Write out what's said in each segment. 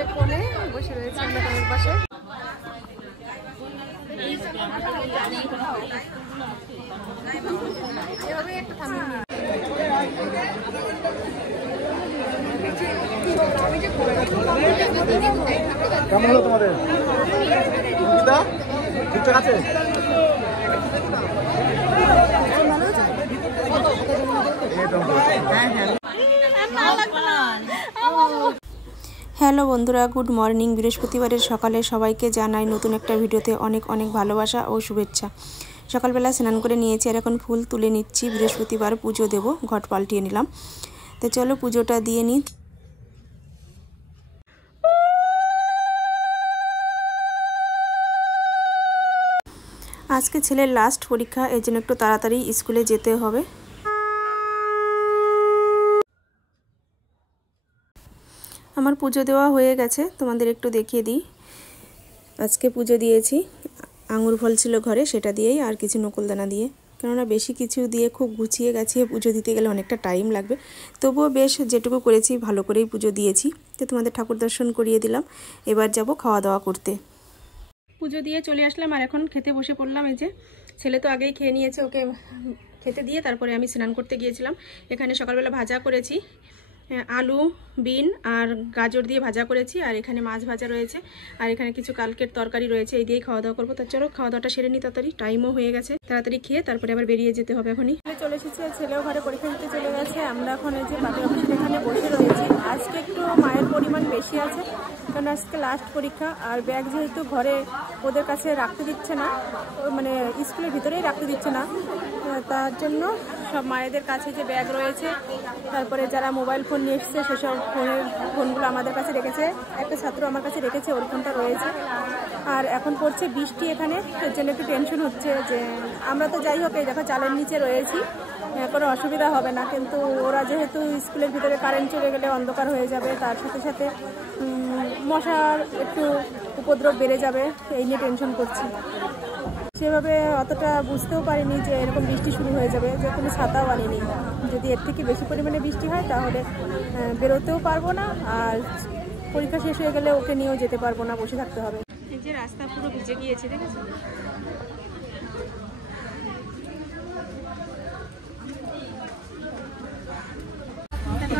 হচ্ছে কোণে বসে রয়েছে দোকানের পাশে। এভাবে একটু থামিয়ে নিই। কেমন হলো তোমাদের? ঠিকঠাক আছে? হ্যালো বন্ধুরা, গুড মর্নিং। বৃহস্পতিবারের সকালে সবাইকে জানাই নতুন একটা ভিডিওতে অনেক অনেক ভালোবাসা ও শুভেচ্ছা। সকালবেলা স্নান করে নিয়েছি আর এখন ফুল তুলে নিচ্ছি। বৃহস্পতিবার পুজো দেব, ঘট পাল্টিয়ে নিলাম। তো চলো পুজোটা দিয়ে নিই। আজকে ছেলের লাস্ট পরীক্ষা, এর জন্য একটু তাড়াতাড়ি স্কুলে যেতে হবে। আমার পুজো দেওয়া হয়ে গেছে, তোমাদের একটু দেখিয়ে দিই। আজকে পুজো দিয়েছি, আঙুর ফল ছিল ঘরে, সেটা দিয়েই আর কিছু নকুলদানা দিয়ে। কেননা বেশি কিছু দিয়ে খুব গুছিয়ে গাছিয়ে পুজো দিতে গেলে অনেকটা টাইম লাগবে। তবুও বেশ যেটুকু করেছি ভালো করেই পুজো দিয়েছি। তো তোমাদের ঠাকুর দর্শন করিয়ে দিলাম। এবার যাব খাওয়া দাওয়া করতে। পুজো দিয়ে চলে আসলাম আর এখন খেতে বসে পড়লাম। এই যে ছেলে তো আগেই খেয়ে নিয়েছে, ওকে খেতে দিয়ে তারপরে আমি স্নান করতে গিয়েছিলাম। এখানে সকালবেলা ভাজা করেছি, আলু, বিন আর গাজর দিয়ে ভাজা করেছি, আর এখানে মাছ ভাজা রয়েছে, আর এখানে কিছু কালকের তরকারি রয়েছে। এই দিয়েই খাওয়া দাওয়া করবো। তো চলো খাওয়া দাওয়াটা সেরে নিই তাড়াতাড়ি, টাইমও হয়ে গেছে। তাড়াতাড়ি খেয়ে তারপরে আবার বেরিয়ে যেতে হবে। এখনই চলে এসেছে, ছেলেও ঘরে পরীক্ষা দিতে চলে গেছে। আমরা এখন এই যে পাখির অফিসে এখানে বসে রয়েছি। আজকে একটু মায়ের পরিমাণ বেশি আছে, কারণ আজকে লাস্ট পরীক্ষা। আর ব্যাগ যেহেতু ঘরে ওদের কাছে রাখতে দিচ্ছে না, মানে স্কুলের ভিতরেই রাখতে দিচ্ছে না, তার জন্য সব মায়েদের কাছে যে ব্যাগ রয়েছে, তারপরে যারা মোবাইল ফোন নিয়ে এসছে সেসব ফোনগুলো আমাদের কাছে রেখেছে। একটা ছাত্র আমার কাছে রেখেছে, ওর ফোনটা রয়েছে। আর এখন পড়ছে বৃষ্টি এখানে, এর জন্য একটু টেনশন হচ্ছে যে আমরা তো যাই হোক এই দেখো চালের নিচে রয়েছি, কোনো অসুবিধা হবে না, কিন্তু ওরা যেহেতু স্কুলের ভিতরে কারেন্ট চলে গেলে অন্ধকার হয়ে যাবে, তার সাথে সাথে মশার একটু উপদ্রব বেড়ে যাবে, এই নিয়ে টেনশন করছি। সেভাবে অতটা বুঝতেও পারিনি যে এরকম বৃষ্টি শুরু হয়ে যাবে, যে কোনো ছাতাও আনিনি। যদি এর থেকে বেশি পরিমাণে বৃষ্টি হয় তাহলে বেরোতেও পারবো না, আর পরীক্ষা শেষ হয়ে গেলে ওকে নিয়েও যেতে পারবো না, বসে থাকতে হবে। এই যে রাস্তা পুরো ভিজে গিয়েছে, দেখেছো?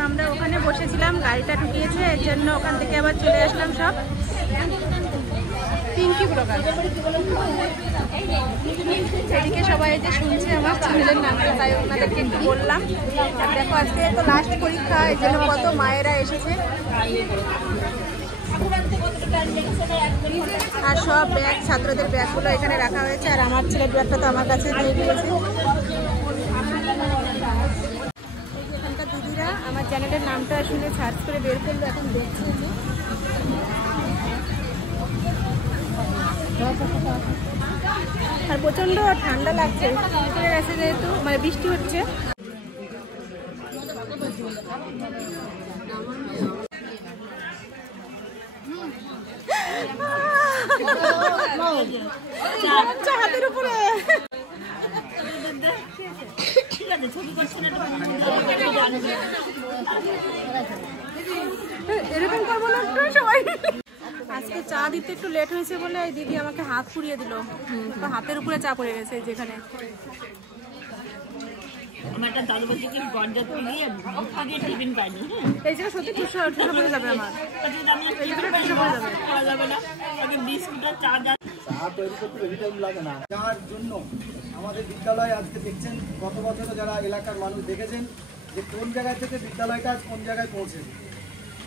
আমরা ওখানে বসেছিলাম, গাড়িটা ঢুকিয়েছে, এর জন্য ওখান থেকে আবার চলে আসলাম সব। পিঙ্কি ব্লগার এদিকে সবাই যে শুনছে আমার ছেলের নামটা, তাই ওনাদেরকে একটু বললাম। আর দেখো আজকে তো লাস্ট পরীক্ষা, এর জন্য কত মায়েরা এসেছে। আর সব ব্যাগ, ছাত্রদের ব্যাগগুলো এখানে রাখা হয়েছে, আর আমার ছেলের ব্যাগটা তো আমার কাছে দিয়ে দিয়েছে। এখানকার দিদিরা আমার চ্যানেলের নামটা শুনে সার্চ করে বের করলো, এখন দেখছি। আর প্রচন্ড ঠান্ডা লাগছে, ভিতরে গেছে যেহেতু, মানে বৃষ্টি হচ্ছে। হাতের উপরে এরকম করবো না সবাই। আজকে চা দিতে একটু লেট হয়েছে বলে এই দিদি আমাকে হাত পুড়িয়ে দিল, তো হাতের উপরে চা পড়ে গেছে যেখানে। এই জায়গা সত্যি ঠুসা পড়ে যাবে আমার, যার জন্য আমাদের বিদ্যালয় আজকে দেখছেন, গত বছরও যারা এলাকার মানুষ দেখেছেন যে কোন জায়গা থেকে বিদ্যালয়টা আজ কোন জায়গায় পৌঁছে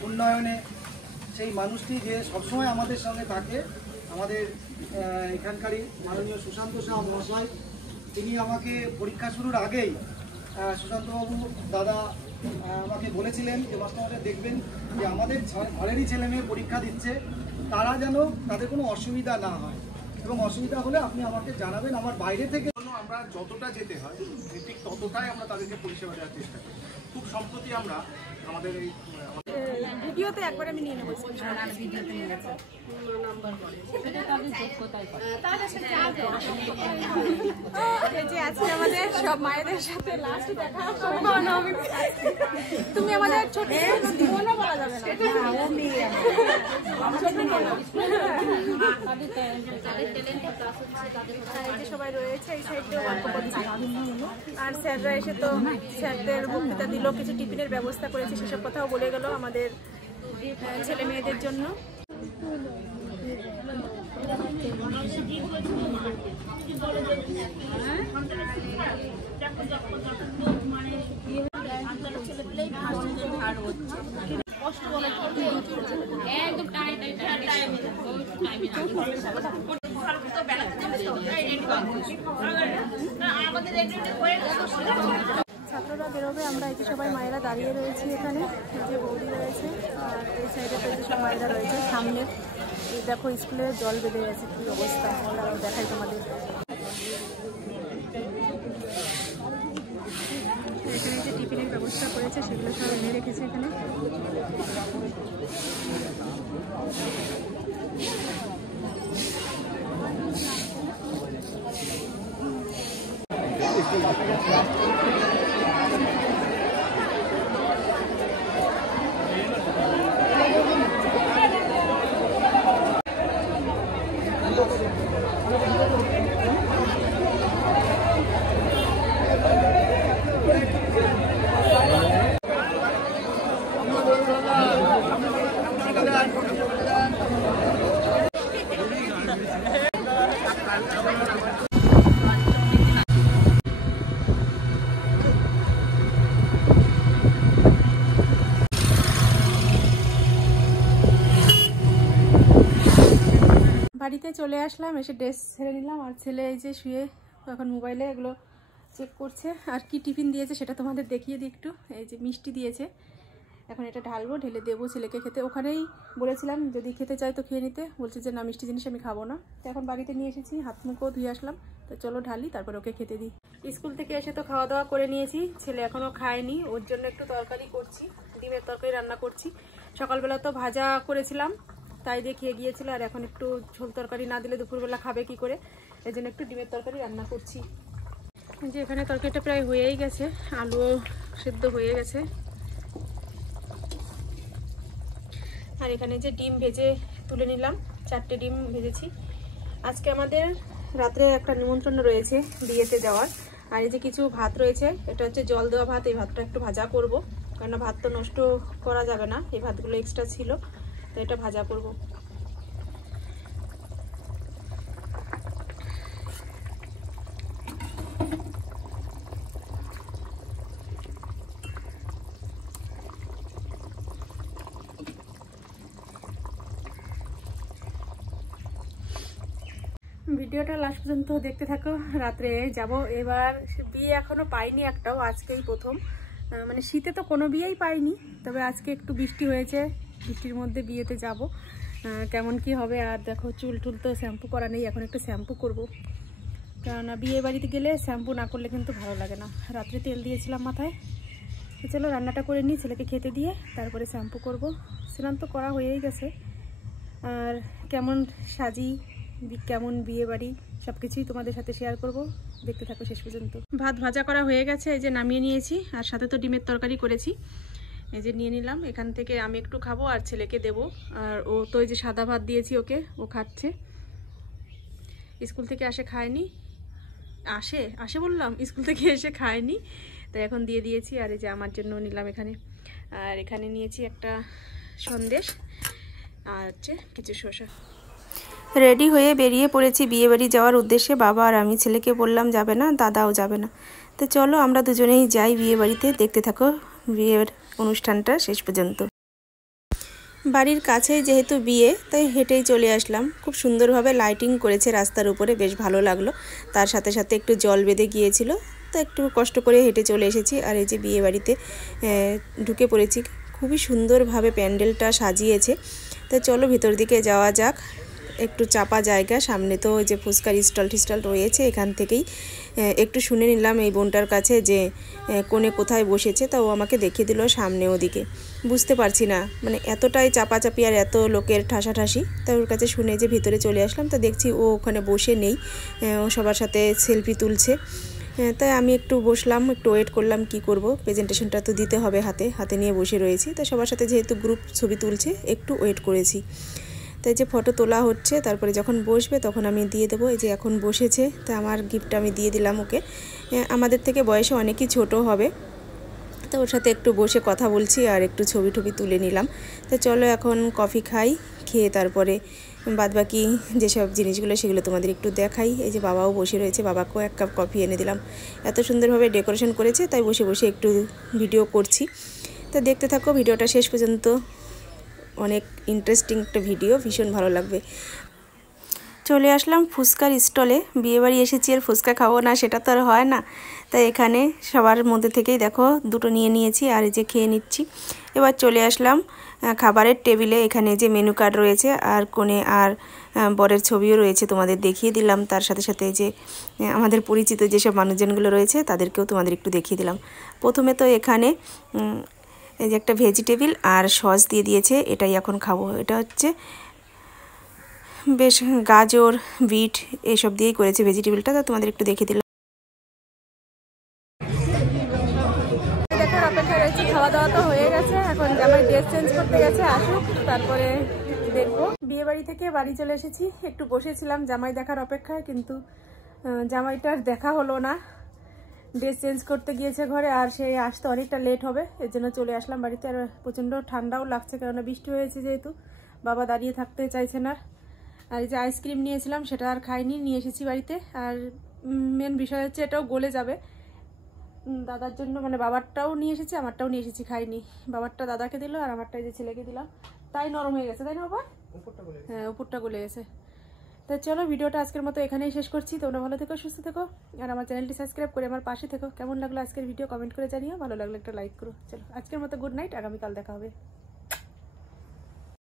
উন্নয়নে। সেই মানুষটি যে সবসময় আমাদের সঙ্গে থাকে, আমাদের এখানকারই মাননীয় সুশান্ত শাহ মহাশয়, তিনি আমাকে পরীক্ষা শুরুর আগেই সুশান্তবাবু দাদা আমাকে বলেছিলেন যে মাস্টারমশাই দেখবেন যে আমাদের ঘরেরই ছেলে মেয়ে পরীক্ষা দিচ্ছে, তারা যেন তাদের কোনো অসুবিধা না হয়, এবং অসুবিধা হলে আপনি আমাকে জানাবেন। আমার বাইরে থেকে আমরা যতটা যেতে হয় ঠিক ততটাই আমরা তাদেরকে পরিষেবা দেওয়ার চেষ্টা করি। খুব সম্প্রতি আমরা আমাদের এই ভিডিওতে একবার আমি নিয়ে নেবো, ভিডিওতে নিয়ে গেছে আজকে আমাদের সব মায়েদের সাথে লাস্ট দেখা। তুমি আমাদের ছোট বলা যাবে না, যে সবাই রয়েছে এই সাইডে গল্প করছে। আর স্যাররা এসে তো স্যারদের বক্তৃতা দিল, কিছু টিফিনের ব্যবস্থা করেছে, সেসব কথাও বলে গেল আমাদের ছেলে মেয়েদের জন্য। ছাত্ররা বেরোবে, আমরা এই যে সবাই মায়েরা দাঁড়িয়ে রয়েছি এখানে, এই যে বৌদি রয়েছে আর এই সাইডে তো যে সব মায়েরা রয়েছে। সামনে এই দেখো স্কুলে জল বেঁধে গেছে, কি অবস্থা তারাও দেখাই তোমাদের। এখানে যে টিফিনের ব্যবস্থা করেছে সেগুলো সব এনে রেখেছে এখানে। বাড়িতে চলে আসলাম, এসে ড্রেস ছেড়ে নিলাম আর ছেলে এই যে শুয়ে এখন মোবাইলে এগুলো চেক করছে। আর কি টিফিন দিয়েছে সেটা তোমাদের দেখিয়ে দিই একটু। এই যে মিষ্টি দিয়েছে, এখন এটা ঢালবো, ঢেলে দেবো ছেলেকে খেতে। ওখানেই বলেছিলাম যদি খেতে চাই তো খেয়ে নিতে, বলছে যে না মিষ্টি জিনিস আমি খাবো না। তো এখন বাড়িতে নিয়ে এসেছি, হাত মুখও ধুয়ে আসলাম, তো চলো ঢালি তারপর ওকে খেতে দিই। স্কুল থেকে এসে তো খাওয়া দাওয়া করে নিয়েছি, ছেলে এখনও খায়নি, ওর জন্য একটু তরকারি করছি, ডিমের তরকারি রান্না করছি। সকালবেলা তো ভাজা করেছিলাম তাই দিয়ে খেয়ে গিয়েছিল, আর এখন একটু ঝোল তরকারি না দিলে দুপুরবেলা খাবে কি করে, এই জন্য একটু ডিমের তরকারি রান্না করছি। যে এখানে তরকারিটা প্রায় হয়েই গেছে, আলুও সেদ্ধ হয়ে গেছে। আর এখানে যে ডিম ভেজে তুলে নিলাম, 4টে ডিম ভেজেছি। আজকে আমাদের রাত্রে একটা নিমন্ত্রণ রয়েছে বিয়েতে যাওয়ার। আর এই যে কিছু ভাত রয়েছে, এটা হচ্ছে জল দেওয়া ভাত, এই ভাতটা একটু ভাজা করব, কারণ ভাত তো নষ্ট করা যাবে না, এই ভাতগুলো এক্সট্রা ছিল, তো এটা ভাজা করব। ভিডিওটা লাস্ট পর্যন্ত দেখতে থাকো। রাত্রে যাব, এবার বিয়ে এখনো পাইনি একটাও, আজকেই প্রথম। মানে শীতে তো কোনো বিয়েই পাইনি, তবে আজকে একটু বৃষ্টি হয়েছে, বৃষ্টির মধ্যে বিয়েতে যাব, কেমন কি হবে। আর দেখো চুল টুল তো শ্যাম্পু করা নেই, এখন একটু শ্যাম্পু করব, কেননা বিয়ে বাড়িতে গেলে শ্যাম্পু না করলে কিন্তু ভালো লাগে না। রাত্রে তেল দিয়েছিলাম মাথায়। চলো রান্নাটা করে নিই, ছেলেকে খেতে দিয়ে তারপরে শ্যাম্পু করব। স্নান তো করা হয়েই গেছে। আর কেমন সাজি, কেমন বিয়ে বাড়ি, সব কিছুই তোমাদের সাথে শেয়ার করব, দেখতে থাকো শেষ পর্যন্ত। ভাত ভাজা করা হয়ে গেছে, এই যে নামিয়ে নিয়েছি, আর সাথে তো ডিমের তরকারি করেছি, এই যে নিয়ে নিলাম। এখান থেকে আমি একটু খাবো আর ছেলেকে দেব। আর ও তো এই যে সাদা ভাত দিয়েছি ওকে, ও খাচ্ছে। স্কুল থেকে আসে খায়নি, আসে বললাম, স্কুল থেকে এসে খায়নি, তাই এখন দিয়ে দিয়েছি। আর এই যে আমার জন্য নিলাম এখানে, আর এখানে নিয়েছি একটা সন্দেশ আর হচ্ছে কিছু শসা। রেডি হয়ে বেরিয়ে পড়েছি বিয়েবাড়ি যাওয়ার উদ্দেশ্যে। বাবা আর আমি, ছেলেকে বললাম যাবে না, দাদাও যাবে না, তো চলো আমরা দুজনেই যাই বিয়ে বাড়িতে। দেখতে থাকো বিয়ের অনুষ্ঠানটা শেষ পর্যন্ত। বাড়ির কাছেই যেহেতু বিয়ে, তাই হেঁটেই চলে আসলাম। খুব সুন্দরভাবে লাইটিং করেছে রাস্তার উপরে, বেশ ভালো লাগলো। তার সাথে সাথে একটু জল বেঁধে গিয়েছিল, তো একটু কষ্ট করে হেঁটে চলে এসেছি। আর এই যে বিয়ে বাড়িতে ঢুকে পড়েছি, খুবই সুন্দরভাবে প্যান্ডেলটা সাজিয়েছে। তো চলো ভিতর দিকে যাওয়া যাক। একটু চাপা জায়গা, সামনে তো ওই যে ফুচকার স্টল টিস্টল রয়েছে, এখান থেকেই একটু শুনে নিলাম এই বোনটার কাছে যে কোণে কোথায় বসেছে। তা ও আমাকে দেখিয়ে দিল সামনে ওদিকে, বুঝতে পারছি না, মানে এতটাই চাপাচাপি আর এত লোকের ঠাসাঠাসি। তা ওর কাছে শুনে যে ভিতরে চলে আসলাম, তা দেখছি ও ওখানে বসে নেই, ও সবার সাথে সেলফি তুলছে। তাই আমি একটু বসলাম, একটু ওয়েট করলাম, কি করব, প্রেজেন্টেশনটা তো দিতে হবে, হাতে নিয়ে বসে রয়েছি। তা সবার সাথে যেহেতু গ্রুপ ছবি তুলছে, একটু ওয়েট করেছি। তাই যে ফটো তোলা হচ্ছে, তারপরে যখন বসবে তখন আমি দিয়ে দেবো। এই যে এখন বসেছে, তো আমার গিফটটা আমি দিয়ে দিলাম ওকে। আমাদের থেকে বয়সে অনেকই ছোট হবে, তো ওর সাথে একটু বসে কথা বলছি আর একটু ছবি টবি তুলে নিলাম। তো চলো এখন কফি খাই, খেয়ে তারপরে বাদবাকি যেসব জিনিসগুলো সেগুলো তোমাদের একটু দেখাই। এই যে বাবাও বসে রয়েছে, বাবাকেও 1 কাপ কফি এনে দিলাম। এত সুন্দরভাবে ডেকোরেশন করেছে, তাই বসে বসে একটু ভিডিও করছি। তো দেখতে থাকো ভিডিওটা শেষ পর্যন্ত, অনেক ইন্টারেস্টিং একটা ভিডিও, ভীষণ ভালো লাগবে। চলে আসলাম ফুচকার স্টলে। বিয়েবাড়ি এসেছি আর ফুচকা খাবো না সেটা তো আর হয় না, তাই এখানে সবার মধ্যে থেকেই দেখো 2টো নিয়ে নিয়েছি আর এই যে খেয়ে নিচ্ছি। এবার চলে আসলাম খাবারের টেবিলে। এখানে যে মেনু কার্ড রয়েছে আর কোণে আর বরের ছবিও রয়েছে, তোমাদের দেখিয়ে দিলাম। তার সাথে সাথে যে আমাদের পরিচিত যেসব মানুষজনগুলো রয়েছে তাদেরকেও তোমাদের একটু দেখিয়ে দিলাম। প্রথমে তো এখানে এই যে একটা ভেজিটেবিল আর সস দিয়ে দিয়েছে, এটাই এখন খাবো। এটা হচ্ছে বেশ গাজর, বিট এসব দিয়েই করেছে ভেজিটেবিলটা, তো তোমাদের একটু দেখিয়ে দিলাম। দেখার অপেক্ষা রয়েছে। খাওয়া দাওয়া তো হয়ে গেছে, এখন জামাই ড্রেস চেঞ্জ করতে গেছে, আসুক তারপরে দেখবো। বিয়ে বাড়ি থেকে বাড়ি চলে এসেছি, একটু বসেছিলাম জামাই দেখার অপেক্ষায়, কিন্তু জামাইটার দেখা হলো না। ড্রেস চেঞ্জ করতে গিয়েছে ঘরে, আর সেই আসতে অনেকটা লেট হবে, এর জন্য চলে আসলাম বাড়িতে। আর প্রচণ্ড ঠান্ডাও লাগছে, কেননা বৃষ্টি হয়েছে যেহেতু। বাবা দাঁড়িয়ে থাকতে চাইছে না। আর এই যে আইসক্রিম নিয়েছিলাম সেটা আর খাইনি, নিয়ে এসেছি বাড়িতে। আর মেন বিষয় হচ্ছে এটাও গলে যাবে। দাদার জন্য মানে বাবারটাও নিয়ে এসেছি, আমারটাও নিয়ে এসেছি, খাইনি। বাবারটা দাদাকে দিল আর আমারটা যে ছেলেকে দিলাম, তাই নরম হয়ে গেছে, তাই না বাবা? হ্যাঁ, উপরটা গলে গেছে। তো চলো ভিডিওটা আজকের মতো এখানেই শেষ করছি। তোমরা ভালো থেকো, সুস্থ থেকো, আর আমার চ্যানেলটি সাবস্ক্রাইব করে আমার পাশে থেকো। কেমন লাগলো আজকের ভিডিও কমেন্ট করে জানিও, ভালো লাগলে একটা লাইক করো। চলো আজকের মতো গুড নাইট, আগামীকাল দেখা হবে।